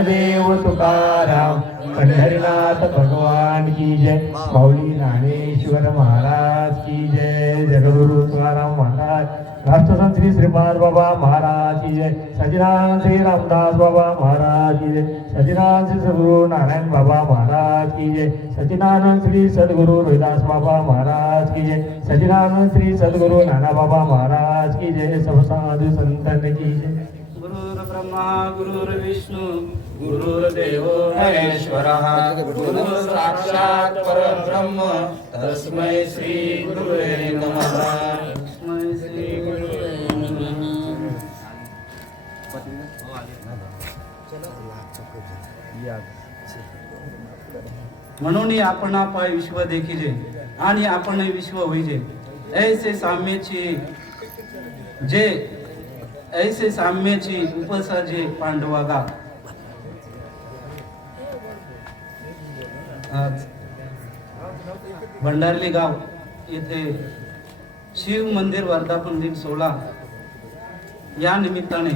ज्ञानदेव तुकाराम पंढरीनाथ भगवान की जय. माऊली ज्ञानेश्वर महाराज की जय. जगदुरु तुकाराम महाराज राष्ट्रसंत श्री श्रीपाद बाबा महाराज की जय. सचिनाथ श्री रामदास बाबा महाराज की जय. सचिदानंद श्री सद्गुरु नारायण बाबा महाराज की जय. सचिनानंद श्री सद्गुरु रोहिदास बाबा महाराज की जय. सचिदानंद श्री सद्गुरु नाना बाबा महाराज की जय. सब साधु संतन की जय. गुरु ब्रह्मा गुरुर्विष्णू गुरुर्देव महेश्वरः। गुरुः साक्षात् परब्रह्म। तस्मै श्री गुरुवे नमः। म्हणून आपण पाय विश्व देखिले आणि आपण विश्व होईजे ऐसे साम्यची जे ऐसे साम्याची उपसाजे पांडवागा. भंडारली गाव येथे शिव मंदिर वर्धापन दिन सोहळा या निमित्ताने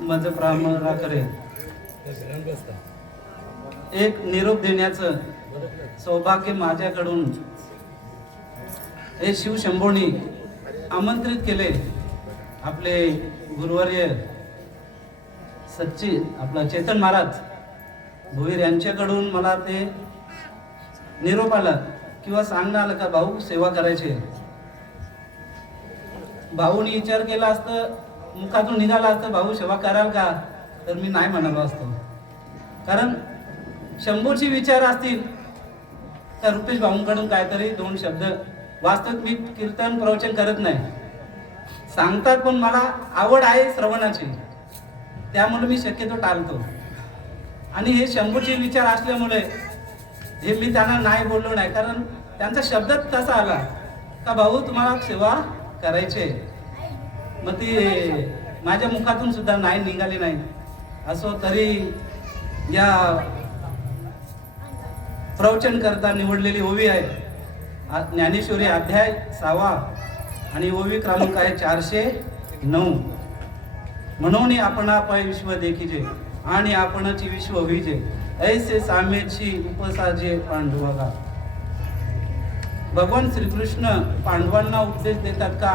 माझं ब्राह्मणाकडे एक निरोप देण्याचं सौभाग्य माझ्याकडून हे शिवशंभोनी आमंत्रित केले. आपले गुरुवर्य सच्ची आपला चेतन महाराज भुईर यांच्याकडून मला ते निरोप आला किंवा सांगणं आलं का भाऊ सेवा करायची आहे. भाऊनी विचार केला असतं मुखातून निघाला असतं भाऊ सेवा कराल का? तर मी नाही म्हणालो असतो. कारण शंभूची विचार असतील तर रुपेश भाऊंकडून काहीतरी दोन शब्द वास्तविक मी कीर्तन प्रवचन करत नाही. सांगतात पण मला आवड आहे श्रवणाची. त्यामुळे मी शक्यतो टाळतो. आणि हे शंभूचे विचार असल्यामुळे हे मी त्यांना नाही बोललो नाही. कारण त्यांचा शब्द तसा आला का भाऊ तुम्हाला सेवा करायची आहे. मग ती माझ्या मुखातून सुद्धा नाही निघाली नाही. असो तरी या प्रवचन करता निवडलेली ओवी आहे. ज्ञानेश्वरी अध्याय सहावा आणि ओवी क्रमांक आहे चारशे नऊ. म्हणून आपण आपण विश्व देखीचे आणि आपणची विश्व विजय. ऐसे साम्यची उपसाजे पांडवाला भगवान श्रीकृष्ण पांडवांना उपदेश देतात का?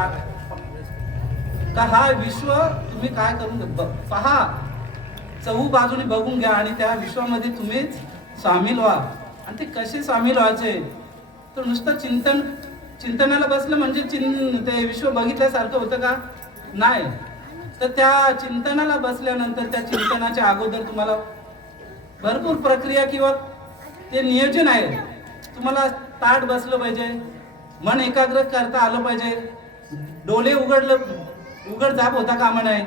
का हा विश्व तुम्ही काय करून पहा. चहू बाजूने बघून घ्या आणि त्या विश्वामध्ये तुम्हीच सामील व्हा. आणि ते कसे सामील व्हायचे? तर नुसतं चिंतन चिंतनाला बसलं म्हणजे चिं ते विश्व बघितल्यासारखं होतं का? नाही. तर त्या चिंतनाला बसल्यानंतर त्या चिंतनाच्या अगोदर तुम्हाला भरपूर प्रक्रिया किंवा ते नियोजन आहे. तुम्हाला ताट बसलं पाहिजे मन एकाग्र करता आलं पाहिजे. डोळे उघडलं उघड जाप होता कामा नाही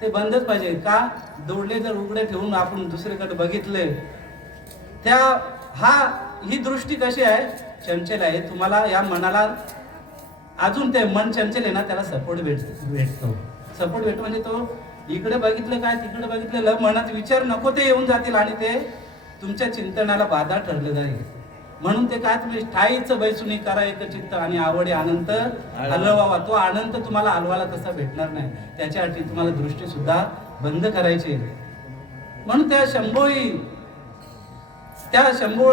ते बंदच पाहिजे. का? डोळे जर उघडे ठेवून आपण दुसरीकडे बघितले त्या हा ही दृष्टी कशी आहे? चंचल आहे. तुम्हाला या मनाला अजून ते मन चंचल आहे ना त्याला सपोर्ट भेट भेटतो. सपोर्ट भेटतो. म्हणजे तो इकडे बघितलं काय तिकडे बघितलेलं मनात विचार नको ते येऊन जातील आणि ते तुमच्या चिंतनाला बाधा ठरलं जाईल. म्हणून ते काय तुम्ही ठाईचं बैसुनी करा एक चित्त आणि आवडे आनंद हलवावा. तो आनंद तुम्हाला हलवायला तसा भेटणार नाही. त्याच्यासाठी तुम्हाला दृष्टी सुद्धा बंद करायची. म्हणून त्या शंभोई त्या शंभू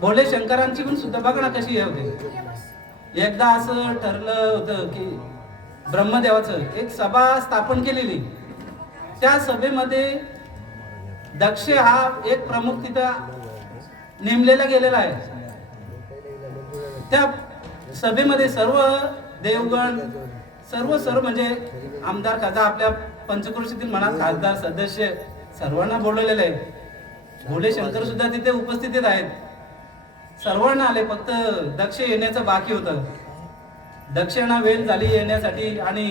भोले शंकरांची पण सुद्धा बघा ना कशी हे होते एकदा असं ठरलं होतं की ब्रह्मदेवाचं एक सभा स्थापन केलेली. त्या सभेमध्ये दक्ष हा एक प्रमुख तिथं नेमलेला गेलेला आहे. त्या सभेमध्ये सर्व देवगण सर्व सर्व म्हणजे आमदार खासदार आपल्या पंचकृषीतील म्हणा खासदार सदस्य सर्वांना बोलवलेले आहे. भोले शंकर सुद्धा तिथे उपस्थितीत आहेत. सर्वांना आले फक्त दक्ष येण्याचं बाकी होतं. दक्षिणा वेळ झाली येण्यासाठी आणि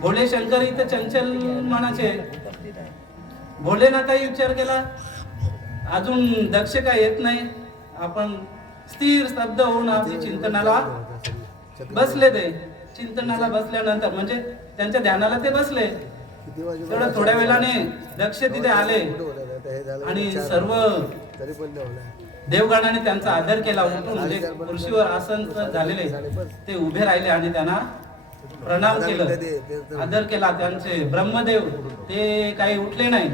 भोले शंकर इथं चंचल मनाचे भोलेनाथाही विचार केला. अजून दक्ष काय येत नाही. आपण स्थिर स्तब्ध होऊन आपली चिंतनाला बसले ते. चिंतनाला बसल्यानंतर म्हणजे त्यांच्या ध्यानाला ते बसले. तेवढं थोड्या वेळाने दक्ष तिथे आले. आणि सर्व देवगणाने त्यांचा आदर केला उठून म्हणजे खुर्शीवर आसन झालेले ते उभे राहिले आणि त्यांना प्रणाम केलं. आदर केला त्यांचे ब्रह्मदेव ते काही उठले नाही.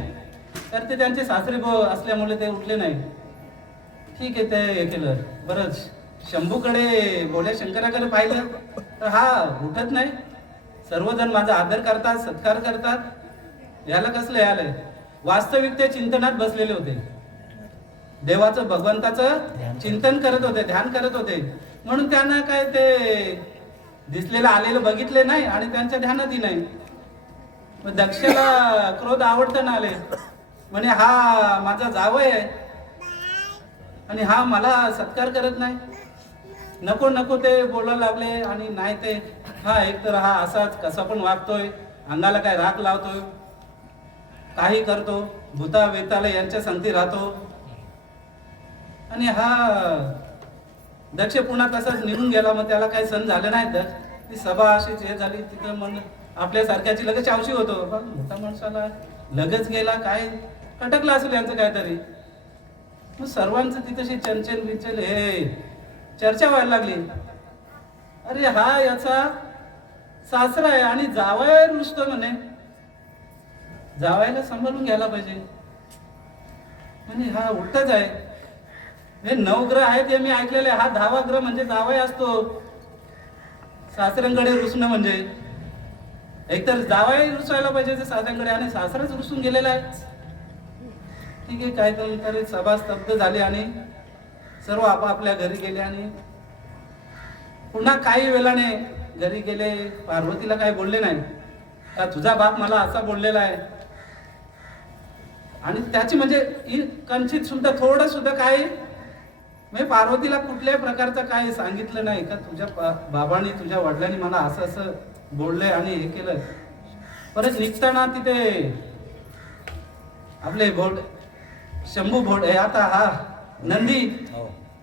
तर ते त्यांचे सासरे भाऊ असल्यामुळे ते उठले नाही. ठीक आहे ते हे केलं. बरंच. शंभूकडे बोल्या शंकराकडे पाहिलं तर हा उठत नाही. सर्वजण माझा आदर करतात सत्कार करतात. याला कसलं आलंय वास्तविक ते चिंतनात बसलेले होते. देवाचं भगवंताचं चिंतन करत होते ध्यान करत होते. म्हणून त्यांना काय ते दिसलेलं आलेलं बघितले नाही आणि त्यांच्या ध्यानातही नाही. मग दक्षला क्रोध आवडतं ना आले. म्हणे हा माझा जावय आहे. आणि हा मला सत्कार करत नाही. नको नको ते बोलायला लागले आणि नाही ते हा एक तर हा असाच कसा पण वागतोय अंगाला काय राख लावतोय काही करतो भूता वेताला यांच्या संगती राहतो आणि हा दक्ष पुन्हा तसाच निघून गेला मग त्याला काही सण झालं नाही तर ती सभा अशीच हे झाली तिथं मग आपल्यासारख्याची लगेच आवशी होतो. मोठ्या माणसाला लगेच गेला काय? कटकला असेल यांचं काहीतरी. मग सर्वांचं तिथंशी चंचल बिचल हे चर्चा व्हायला लागली. अरे हा याचा सासरा आहे आणि जावाय नुसतं म्हणे. जावायला सांभाळून घ्यायला पाहिजे. म्हणजे हा उलटच आहे. हे नवग्रह आहेत हे मी ऐकलेले आहे. हा दहावा ग्रह म्हणजे जावय असतो. सासऱ्यांकडे रुसणं म्हणजे. एकतर जावई रुसायला पाहिजे ते सासऱ्यांकडे आणि सासराच रुसून गेलेला आहे. ठीक आहे काय तर तरी सभा स्तब्ध झाली आणि सर्व आपापल्या घरी गेले आणि पुन्हा काही वेळाने घरी गेले. पार्वतीला काय बोलले नाही. का तुझा बाप मला असा बोललेला आहे? आणि त्याची म्हणजे ही कंचित सुद्धा थोडं सुद्धा काही म्हणजे पार्वतीला कुठल्याही प्रकारचं काय सांगितलं नाही का? तुझ्या बाबांनी तुझ्या वडिलांनी मला असं असं बोललंय आणि हे केलं परत निघताना तिथे आपले भोड शंभू भोड हे आता हा नंदी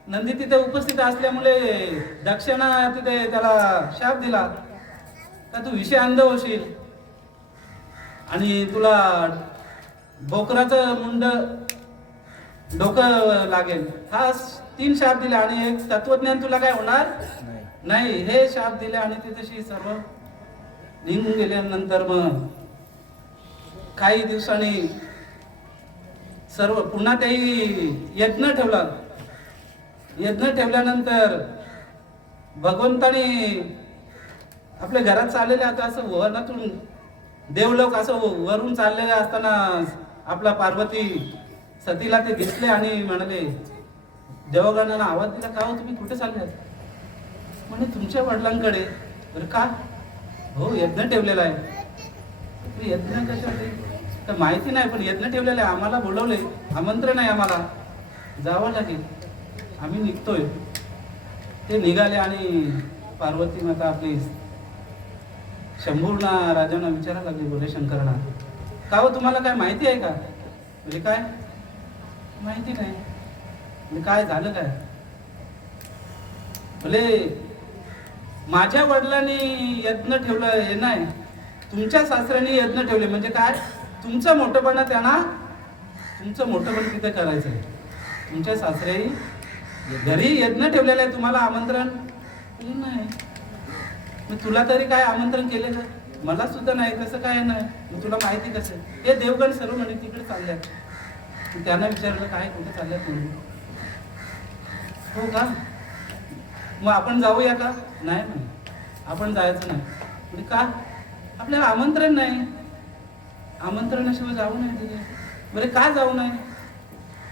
नंदी तिथे उपस्थित असल्यामुळे दक्षिणा तिथे त्याला शाप दिला. का तू विषय अंध होशील? आणि तुला बोकराचं मुंड डोकं लागेल. हा तीन शाप दिले आणि एक तत्वज्ञान तुला काय होणार? नाही. हे शाप दिले आणि ते तशी सर्व निघून गेल्यानंतर मग काही दिवसांनी सर्व पुन्हा त्याही यज्ञ ठेवला. यज्ञ ठेवल्यानंतर भगवंताने आपल्या घरात चाललेले आता असं वनातून देवलोक असं वरून चाललेलं असताना आपला पार्वती सतीला ते दिसले आणि म्हणाले देवगणाला आवाज दिला का हो तुम्ही कुठे चालले? म्हणे तुमच्या वडिलांकडे. बरं का? हो यज्ञ ठेवलेला आहे. यज्ञ कशा तर माहिती नाही पण यज्ञ ठेवलेलं आहे. आम्हाला बोलवले. आमंत्रण आहे आम्हाला. जावं लागेल. आम्ही निघतोय. ते निघाले आणि पार्वती माता आपली शंभूना राजांना विचारायला लागली बोले शंकरांना का हो तुम्हाला काय माहिती आहे का? म्हणजे काय? माहिती नाही म्हणजे काय झालं काय? बोले माझ्या वडिलांनी यज्ञ ठेवलं हे नाही. तुमच्या सासऱ्यांनी यज्ञ ठेवले. म्हणजे काय? तुमचं मोठंपणा त्यांना तुमचं मोठंपण तिथे करायचं आहे. तुमच्या सासरे घरी यज्ञ ठेवलेलं आहे तुम्हाला आमंत्रण? नाही. मग तुला तरी काय आमंत्रण केले का? मला सुद्धा नाही. तसं काय नाही. मग तुला माहिती कसं? हे देवगण सर्व म्हणे तिकडे चालल्यात त्यांना विचारलं काय कुठे चाललंय तुम्ही? हो का? मग आपण जाऊया का? नाही म्हणे. आपण जायचं नाही. म्हणजे का? आपल्याला आमंत्रण नाही. आमंत्रणाशिवाय जाऊ नये तिथे. बरे का जाऊ नये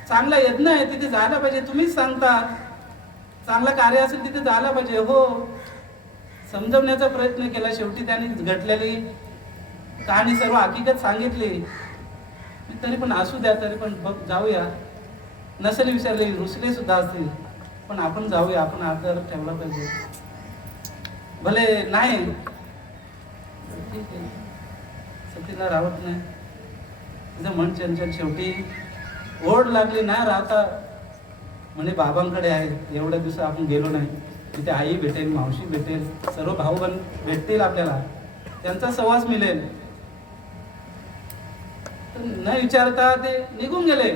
चांगला यज्ञ आहे तिथे जायला पाहिजे तुम्हीच सांगता चांगलं कार्य असेल तिथे जायला पाहिजे. हो. समजवण्याचा प्रयत्न केला शेवटी त्यांनी घडलेली कहाणी सर्व हकीकत सांगितली. तरी पण असू द्या तरी पण बघ जाऊया. नसेल विचारले रुसले सुद्धा असतील. पण आपण जाऊया आपण आदर ठेवला पाहिजे. भले नाही. सतीला राहत नाही. तिचं मन चंचल शेवटी. ओढ लागली नाही राहता. म्हणजे बाबांकडे आहे. एवढ्या दिवस आपण गेलो नाही. तिथे आई भेटेल मावशी भेटेल सर्व भाऊ बन भेटतील आपल्याला. त्यांचा सहवास मिळेल. न विचारता ते निघून गेले.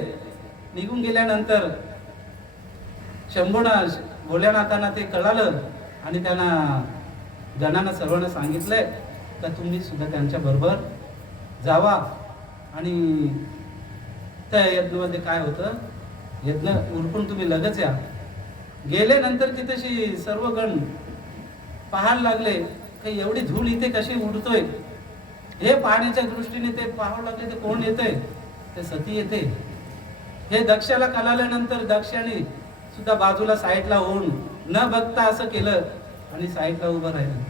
निघून गेल्यानंतर शंभूना भोल्यानाथांना ते कळालं आणि त्यांना जणांना सर्वांना सांगितलंय का तुम्ही सुद्धा त्यांच्या बरोबर जावा. आणि त्या यज्ञामध्ये काय होतं? यज्ञ उरकून तुम्ही लगेच या. गेल्यानंतर तिथेशी सर्व गण पाहायला लागले का एवढी धूळ इथे कशी उडतोय? हे पाहण्याच्या दृष्टीने ते पाहावं लागले ते कोण येते ते सती येते. हे दक्षाला कळाल्यानंतर दक्षाने सुद्धा बाजूला साईडला होऊन न बघता असं केलं आणि साईडला उभं राहिलं.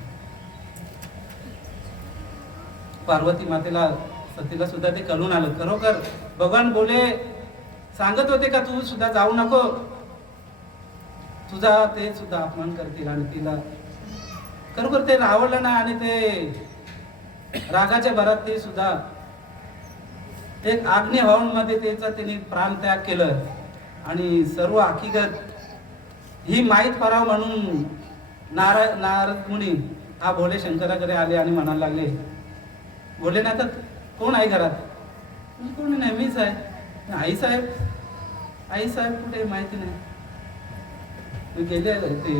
पार्वती मातेला सतीला सुद्धा ते कळून आलं. खरोखर भगवान बोले सांगत होते का तू सुद्धा जाऊ नको? तुझा ते सुद्धा अपमान करतील आणि तिला. खरोखर ते रावलं ना आणि ते रागाच्या भरात ते सुद्धा एक आग्ने मध्ये त्याचा त्यांनी प्राण त्याग केलं. आणि सर्व हकीकत ही माहीत पराव म्हणून नारा नारद मुनी हा भोले शंकराकडे आले आणि म्हणायला लागले भोले ना तर कोण आहे घरात? कोण कोणी नाही मीच आहे आई साहेब? आई साहेब कुठे माहिती नाही. मी गेले ते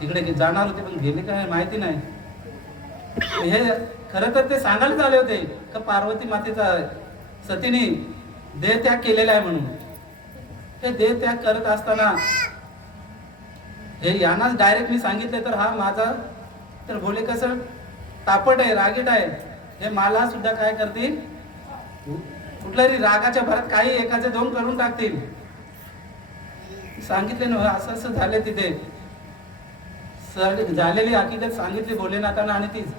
तिकडे जाणार होते पण गेले काय माहिती नाही. हे खरं तर ते सांगायला आले होते का पार्वती मातेचा सतीने देह त्याग केलेला आहे म्हणून. ते देह त्याग करत असताना हे यांनाच डायरेक्ट मी सांगितले तर हा माझा तर भोले कसं तापट आहे रागीट आहे हे मला सुद्धा काय करतील? कुठल्या तरी रागाच्या भरात काही एकाचे दोन करून टाकतील. सांगितले ना असं असं झाले तिथे. सर- झालेली हकीकत सांगितली भोलेनाथांना आणि तीच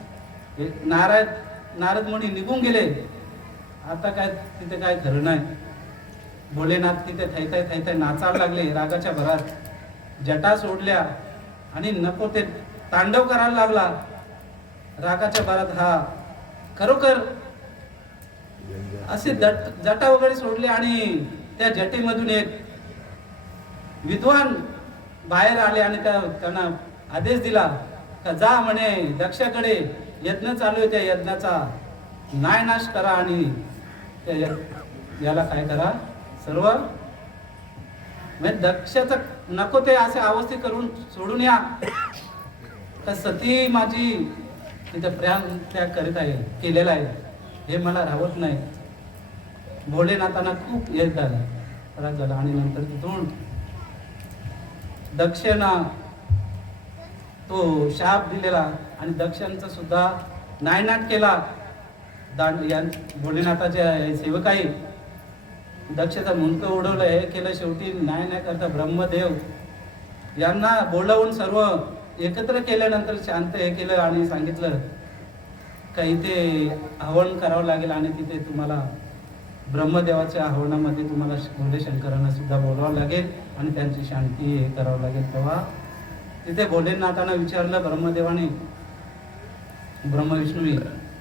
हे नारद मुनी निघून गेले. आता काय तिथे काय धरण आहे भोलेनाथ तिथे थैताय थैताय नाचायला लागले रागाच्या भरात. जटा सोडल्या आणि नको ते तांडव करायला लागला. रागाच्या भरात हा खरोखर असे जट जटा वगैरे सोडले आणि त्या जटेमधून एक विद्वान बाहेर आले आणि त्या त्यांना आदेश दिला. का जा म्हणे दक्षाकडे यज्ञ चालू आहे त्या यज्ञाचा. नायनाश करा आणि त्या याला काय करा? सर्व म्हणजे दक्षाचं नको ते असे अवस्थे करून सोडून या. तर सती माझी तिथे प्रेम त्याग करीत आहे केलेला आहे. हे मला राहत नाही. भोलेनाथांना खूप येत झालं. त्रास झाला आणि नंतर तिथून दक्षिणा तो शाप दिलेला आणि दक्षांचा सुद्धा नायनाट केला. दांड या भोलेनाथाच्या सेवकाई दक्षचा दक्षाचा मुंडकं उडवलं. हे केलं शेवटी न्याय नाही करता ब्रह्मदेव. यांना बोलावून सर्व एकत्र केल्यानंतर शांत हे केलं आणि सांगितलं का इथे हवन करावं लागेल आणि तिथे तुम्हाला ब्रह्मदेवाच्या आवरणामध्ये तुम्हाला भोले शंकरांना सुद्धा बोलावं लागेल आणि त्यांची शांती हे करावं लागेल तेव्हा तिथे भोलेनाथांना विचारलं ब्रह्मदेवाने ब्रह्मविष्णूने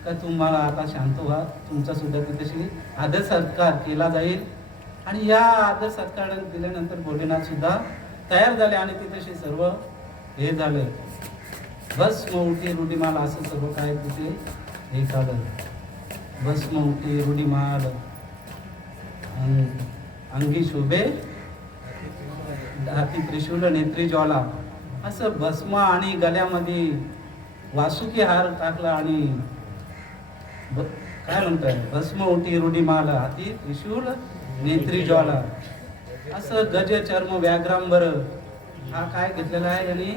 का तुम्हाला आता शांत व्हा? तुमचा सुद्धा तिथेशी आदर सत्कार केला जाईल. आणि या आदर सत्कार दिल्यानंतर भोलेनाथ सुद्धा तयार झाले आणि तिथेशी सर्व हे झाले. बस उठी रुढीमाल असं सर्व काय तिथे हे झालं बस उठी रुढीमाल अंगी शोभे हाती त्रिशूल नेत्री ज्वाला असं भस्म आणि गळ्यामध्ये वासुकी हार टाकला आणि काय म्हणताय भस्म उठी रुढी माल हाती त्रिशूल नेत्री ज्वाला असं गज चर्म व्याघ्रांबर हा काय घेतलेला आहे यांनी?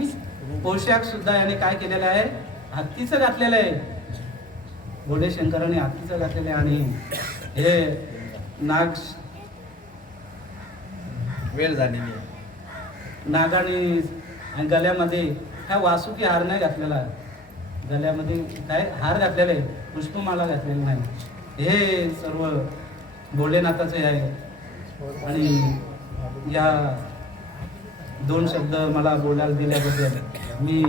पोशाख सुद्धा याने काय केलेला आहे? हत्तीचं घातलेलं आहे. भोले शंकराने हत्तीचं घातलेलं आहे आणि हे नाग वेळ झालेली आहे. नागाने आणि गळ्यामध्ये हा वासुकी हार नाही घातलेला? गल्यामध्ये गळ्यामध्ये काय हार घातलेला? आहे पुष्पमाला घातलेली नाही. हे सर्व भोलेनाथाचे आहे. आणि या दोन शब्द मला बोलायला दिल्याबद्दल मी